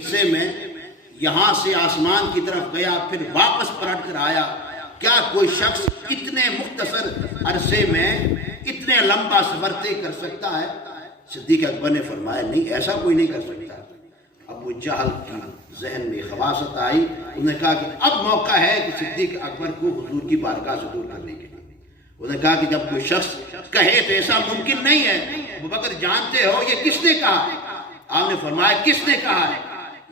حصے میں یہاں سے آسمان کی طرف گیا، پھر واپس پلٹ کر آیا۔ کیا کوئی شخص اتنے مختصر عرصے میں اتنے لمبا سفر طے کر سکتا ہے؟ صدیق اکبر نے فرمایا نہیں، ایسا کوئی نہیں کر سکتا۔ ابو جہل کی ذہن میں خواست آئی، انہوں نے کہا کہ اب موقع ہے کہ صدیق اکبر کو حضور کی بارگاہ سے دور کرنے کے لیے۔ انہوں نے کہا کہ جب کوئی شخص کہے تو ایسا ممکن نہیں ہے۔ ابو بکر جانتے ہو یہ کس نے کہا؟ آپ نے فرمایا کس نے کہا ہے؟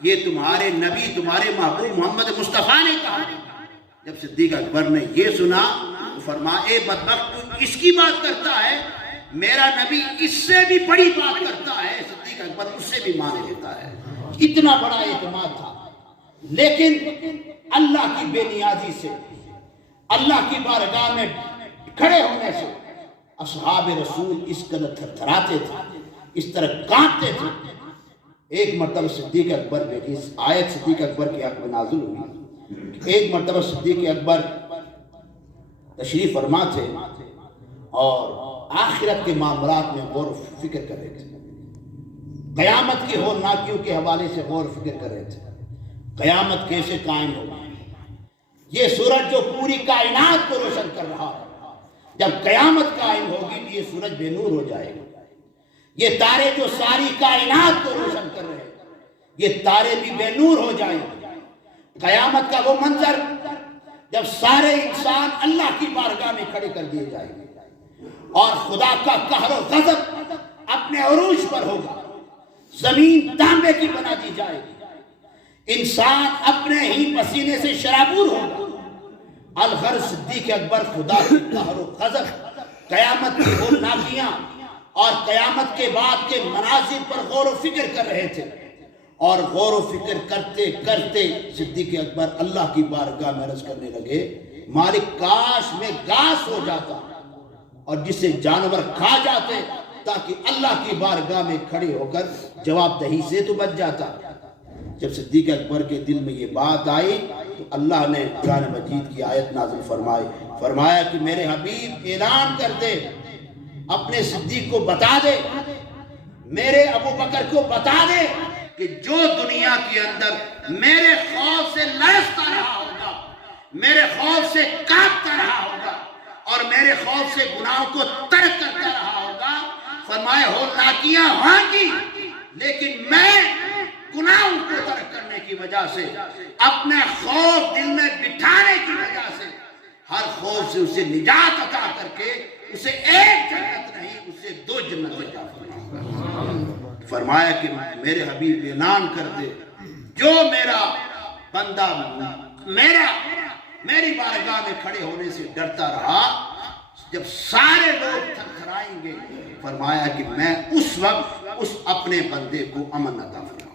یہ تمہارے نبی، تمہارے محبوب محمد مصطفیٰ نے کہا۔ جب صدیق اکبر نے یہ سنا تو فرمایا اے بدبخت، تو اس کی بات کرتا ہے، میرا نبی اس سے بھی بڑی بات کرتا ہے۔ صدیق اکبر اس سے بھی مان لیتا ہے۔ اتنا بڑا اعتماد تھا، لیکن اللہ کی بے نیازی سے، اللہ کی بارگاہ میں کھڑے ہونے سے اصحاب رسول اس قدر تھرتھراتے تھے، اس طرح کانپتے تھے۔ ایک مرتبہ صدیق اکبر پہ اس آیت صدیق اکبر کے حق میں نازل ہوئی۔ ایک مرتبہ صدیق اکبر تشریف فرما تھے اور آخرت کے معاملات میں غور و فکر کر رہے تھے، قیامت کی ہولناکیوں کے حوالے سے غور و فکر کر رہے تھے۔ قیامت کیسے قائم ہوگی؟ یہ سورج جو پوری کائنات کو روشن کر رہا ہے، جب قیامت قائم ہوگی تو یہ سورج بے نور ہو جائے گا۔ یہ تارے جو ساری کائنات کو روشن کر رہے ہیں، یہ تارے بھی بے نور ہو جائیں گے۔ قیامت کا وہ منظر جب سارے انسان اللہ کی بارگاہ میں کھڑے کر دیے جائیں گے اور خدا کا قہر و غضب اپنے عروج پر ہوگا، زمین تانبے کی بنا دی جائے گی، انسان اپنے ہی پسینے سے شرابور ہوگا۔ الغرض صدیق اکبر خدا کی قہر و غضب، قیامت کی ہولناکیاں اور قیامت کے بعد کے مناظر پر غور و فکر کر رہے تھے، اور غور و فکر کرتے کرتے صدیق اکبر اللہ کی بارگاہ میں عرض کرنے لگے، مالک کاش میں گھاس ہو جاتا اور جسے جانور کھا جاتے، تاکہ اللہ کی بارگاہ میں کھڑے ہو کر جواب دہی سے تو بچ جاتا۔ جب صدیق اکبر کے دل میں یہ بات آئی تو اللہ نے قرآن مجید کی آیت نازل فرمایا کہ میرے حبیب اعلان کر دے، اپنے صدیق کو بتا دے، میرے ابو بکر کو بتا دے کہ جو دنیا کے اندر میرے خوف سے لرزتا رہا ہوگا، میرے خوف سے کانپتا رہا ہوگا اور میرے خوف سے گناہوں کو ترک کرتا رہا ہوگا، فرمائے ہولناکیاں ہوں گی، لیکن میں گناہوں کو ترک کرنے کی وجہ سے، اپنے خوف دل میں بٹھانے کی وجہ سے، ہر خوف سے اسے نجات عطا کر کے اسے ایک جنت نہیں، اسے 2 جنت عطا فرمایا۔ فرمایا کہ میرے حبیب اعلان کر دے، جو میرا بندہ میری بارگاہ میں کھڑے ہونے سے ڈرتا رہا، جب سارے لوگ تھرتھرائیں گے، فرمایا کہ میں اس وقت اس اپنے بندے کو امن عطا فرماؤں۔